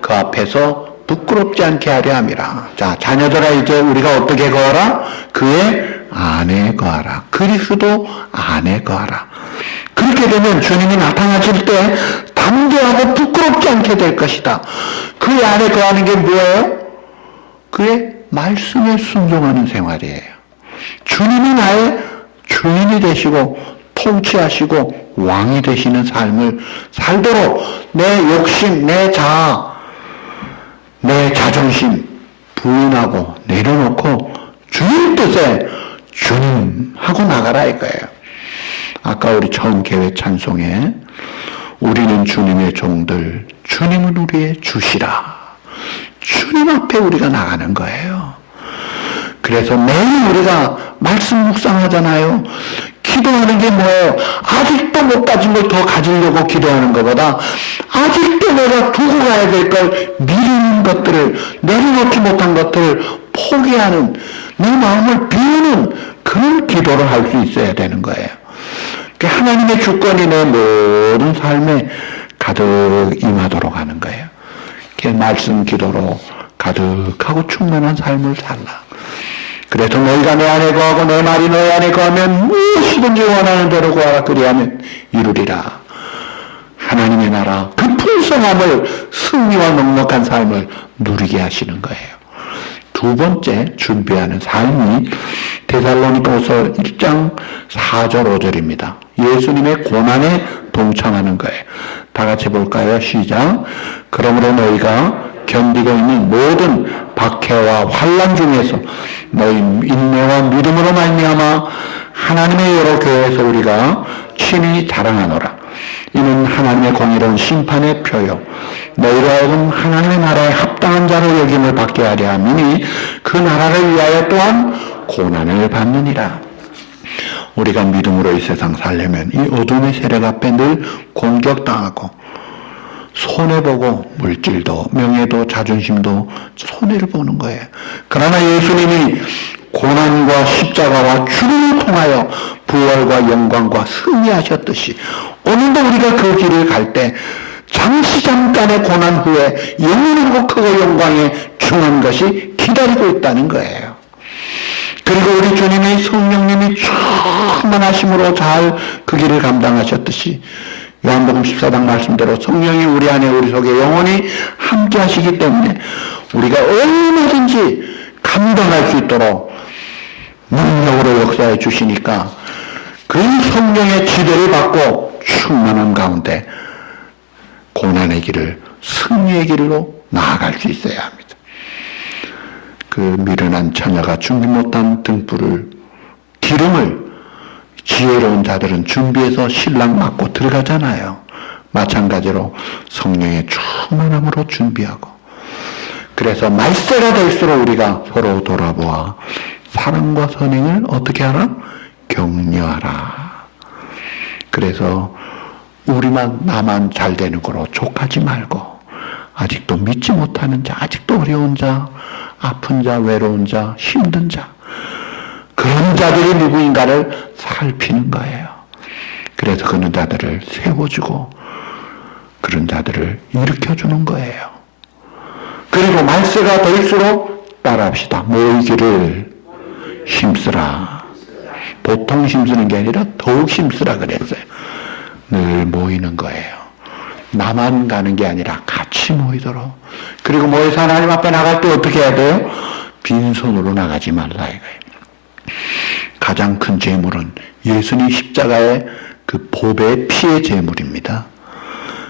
그 앞에서 부끄럽지 않게 하려 함이라. 자, 자녀들아 이제 우리가 어떻게 거하라? 그의 안에 거하라. 그리스도 안에 거하라. 그렇게 되면 주님이 나타나실 때 담대하고 부끄럽지 않게 될 것이다. 그 안에 거하는 게 뭐예요? 그의 말씀에 순종하는 생활이에요. 주님이 나의 주인이 되시고 통치하시고 왕이 되시는 삶을 살도록 내 욕심, 내 자아, 내 자존심 부인하고 내려놓고 주님 뜻에 주님 하고 나가라 이거예요. 아까 우리 처음 계획 찬송에 우리는 주님의 종들, 주님은 우리의 주시라. 주님 앞에 우리가 나가는 거예요. 그래서 매일 우리가 말씀 묵상하잖아요. 기도하는 게 뭐예요? 아직도 못 가진 걸 더 가지려고 기도하는 것보다 아직도 내가 두고 가야 될 걸 미루는 것들을, 내려놓지 못한 것들을 포기하는, 내 마음을 비우는 그런 기도를 할 수 있어야 되는 거예요. 하나님의 주권이 내 모든 삶에 가득 임하도록 하는 거예요. 말씀 기도로 가득하고 충만한 삶을 살라. 그래서 너희가 내 안에 거하고 내 말이 너희 안에 거하면 무엇이든지 원하는 대로 구하라. 그리하면 이루리라. 하나님의 나라 그 풍성함을, 승리와 넉넉한 삶을 누리게 하시는 거예요. 두 번째 준비하는 삶이 데살로니가서 1장 4절 5절입니다. 예수님의 고난에 동참하는 거예요. 다 같이 볼까요? 시작. 그러므로 너희가 견디고 있는 모든 박해와 환난 중에서 너희 인내와 믿음으로 말미암아 하나님의 여러 교회에서 우리가 친히 자랑하노라. 이는 하나님의 공의로운 심판의 표요 너희로 하여금 하나님의 나라에 합당한 자로 여김을 받게 하려 함이니 그 나라를 위하여 또한 고난을 받느니라. 우리가 믿음으로 이 세상 살려면 이 어둠의 세력 앞에 늘 공격당하고 손해보고 물질도 명예도 자존심도 손해를 보는 거예요. 그러나 예수님이 고난과 십자가와 죽음을 통하여 부활과 영광과 승리하셨듯이 오늘도 우리가 그 길을 갈 때 잠시 잠깐의 고난 후에 영원하고 크고 영광에 중한 것이 기다리고 있다는 거예요. 그리고 우리 주님의 성령님이 충만하심으로 잘 그 길을 감당하셨듯이 요한복음 14장 말씀대로 성령이 우리 안에 우리 속에 영원히 함께 하시기 때문에 우리가 얼마든지 감당할 수 있도록 능력으로 역사해 주시니까 그 성령의 지배를 받고 충만한 가운데 고난의 길을 승리의 길로 나아갈 수 있어야 합니다. 그 미련한 처녀가 준비 못한 등불을, 기름을 지혜로운 자들은 준비해서 신랑 맞고 들어가잖아요. 마찬가지로 성령의 충만함으로 준비하고, 그래서 말세가 될수록 우리가 서로 돌아보아 사랑과 선행을 어떻게 하라? 격려하라. 그래서 우리만 나만 잘 되는 거로 족하지 말고 아직도 믿지 못하는 자, 아직도 어려운 자, 아픈 자, 외로운 자, 힘든 자, 그런 자들이 누구인가를 살피는 거예요. 그래서 그런 자들을 세워주고 그런 자들을 일으켜주는 거예요. 그리고 말세가 될수록 따라합시다. 모이기를 힘쓰라. 보통 힘쓰는 게 아니라 더욱 힘쓰라 그랬어요. 늘 모이는 거예요. 나만 가는 게 아니라 같이 모이도록. 그리고 모여서 하나님 앞에 나갈 때 어떻게 해야 돼요? 빈손으로 나가지 말라 이거예요. 가장 큰 제물은 예수님 십자가의 그 보배의 피의 제물입니다.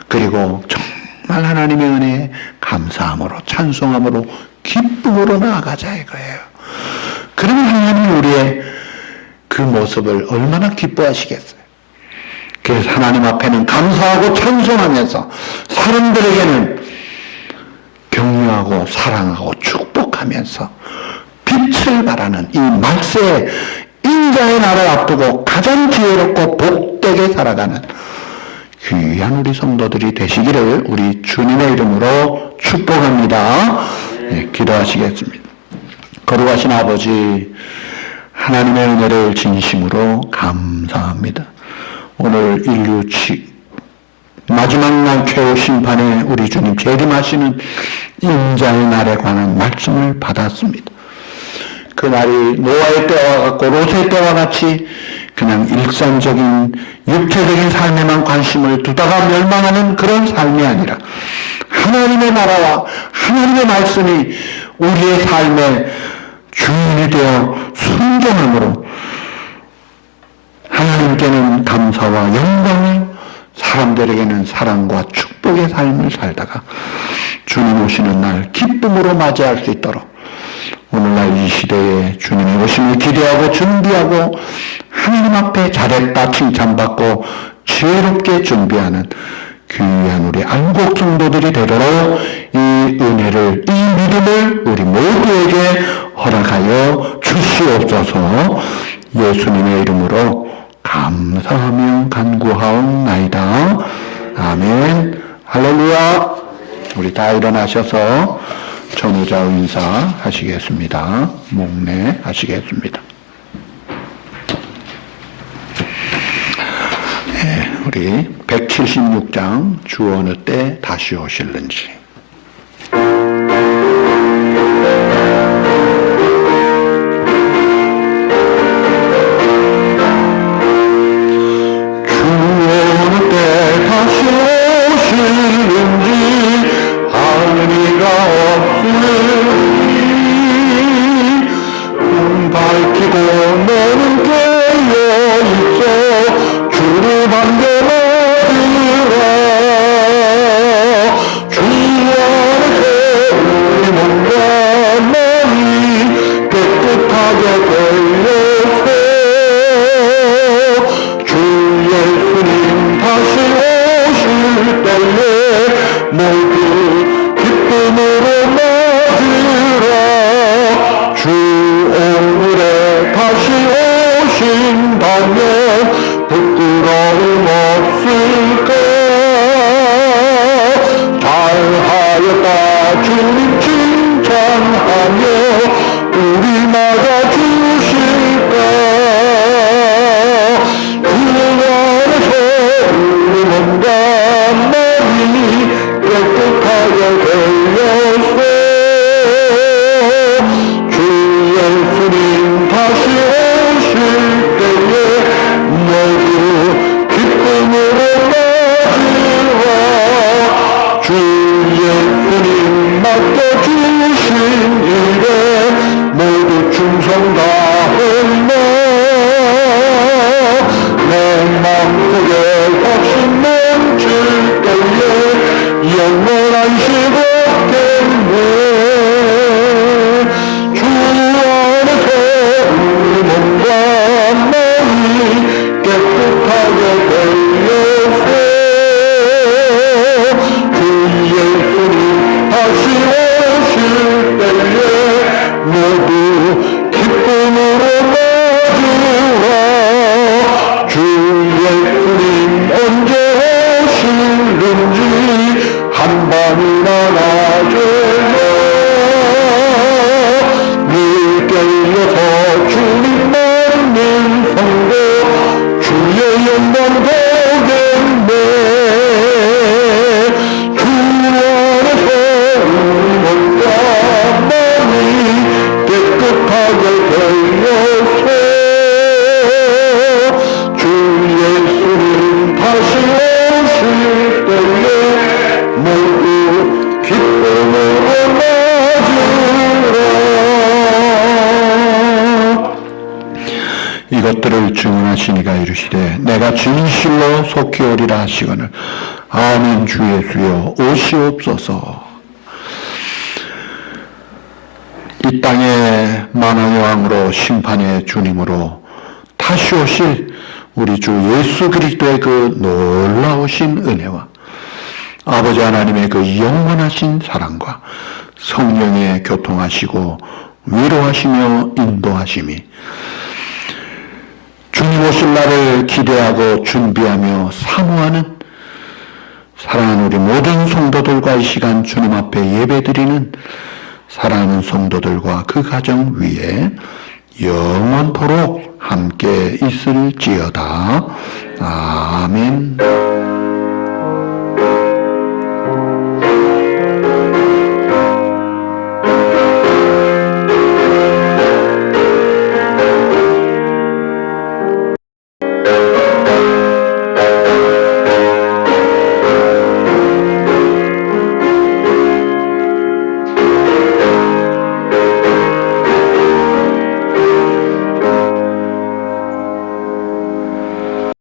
그리고 정말 하나님의 은혜에 감사함으로, 찬송함으로, 기쁨으로 나아가자 이거예요. 그러면 하나님이 우리의 그 모습을 얼마나 기뻐하시겠어요. 그래서 하나님 앞에는 감사하고 찬송하면서 사람들에게는 격려하고 사랑하고 축복하면서 빛을 발하는 이 말세 인자의 날을 앞두고 가장 지혜롭고 복되게 살아가는 귀한 우리 성도들이 되시기를 우리 주님의 이름으로 축복합니다. 네, 기도하시겠습니다. 거룩하신 아버지, 하나님의 은혜를 진심으로 감사합니다. 오늘 인류 마지막 날 최후 심판에 우리 주님 재림하시는 인자의 날에 관한 말씀을 받았습니다. 그 날이 노아의 때와 같고 롯의 때와 같이 그냥 일상적인 육체적인 삶에만 관심을 두다가 멸망하는 그런 삶이 아니라 하나님의 나라와 하나님의 말씀이 우리의 삶의 주인이 되어 순종함으로 하나님께는 감사와 영광을, 사람들에게는 사랑과 축복의 삶을 살다가 주님 오시는 날 기쁨으로 맞이할 수 있도록 오늘날 이 시대에 주님의 오심을 기대하고 준비하고 하나님 앞에 잘했다 칭찬받고 지혜롭게 준비하는 귀한 우리 안국 성도들이 되도록 이 은혜를, 이 믿음을 우리 모두에게 허락하여 주시옵소서. 예수님의 이름으로 감사하며 간구하옵나이다. 아멘. 할렐루야. 우리 다 일어나셔서 전우자 인사 하시겠습니다. 목례 하시겠습니다. 네, 우리 176장 주 어느 때 다시 오실는지. 크게 박수 넘칠 때에 영원한 시간겠네. 주 안에서 우리 몸과 마음이 깨끗하게 되어서 주 예수님 다시 오실 때에 모두 기쁨으로 맞으라. 주 예수님 언제 오시는지 한 번이나 낮에요. 늘 깨어서 주님 만난 성도 주의 영광 보겠네. 주 안에서 우리 몸과 마음이 깨끗하게 되어서 주 예수님 다시 오실 때에 모두 기쁨으로 맞으라. 이것들을 증언하시니가 이르시되 내가 진실로 속히 오리라 하시거늘 아멘. 주 예수여 오시옵소서. 이 땅에 만왕의 왕으로 심판의 주님으로 다시 오실 우리 주 예수 그리스도의 그 놀라우신 은혜와 아버지 하나님의 그 영원하신 사랑과 성령의 교통하시고 위로하시며 인도하심이 주님 오실 날을 기대하고 준비하며 사모하는 사랑하는 우리 모든 성도들과 이 시간 주님 앞에 예배드리는 사랑하는 성도들과 그 가정 위에 영원토록 함께 있을지어다. 아멘.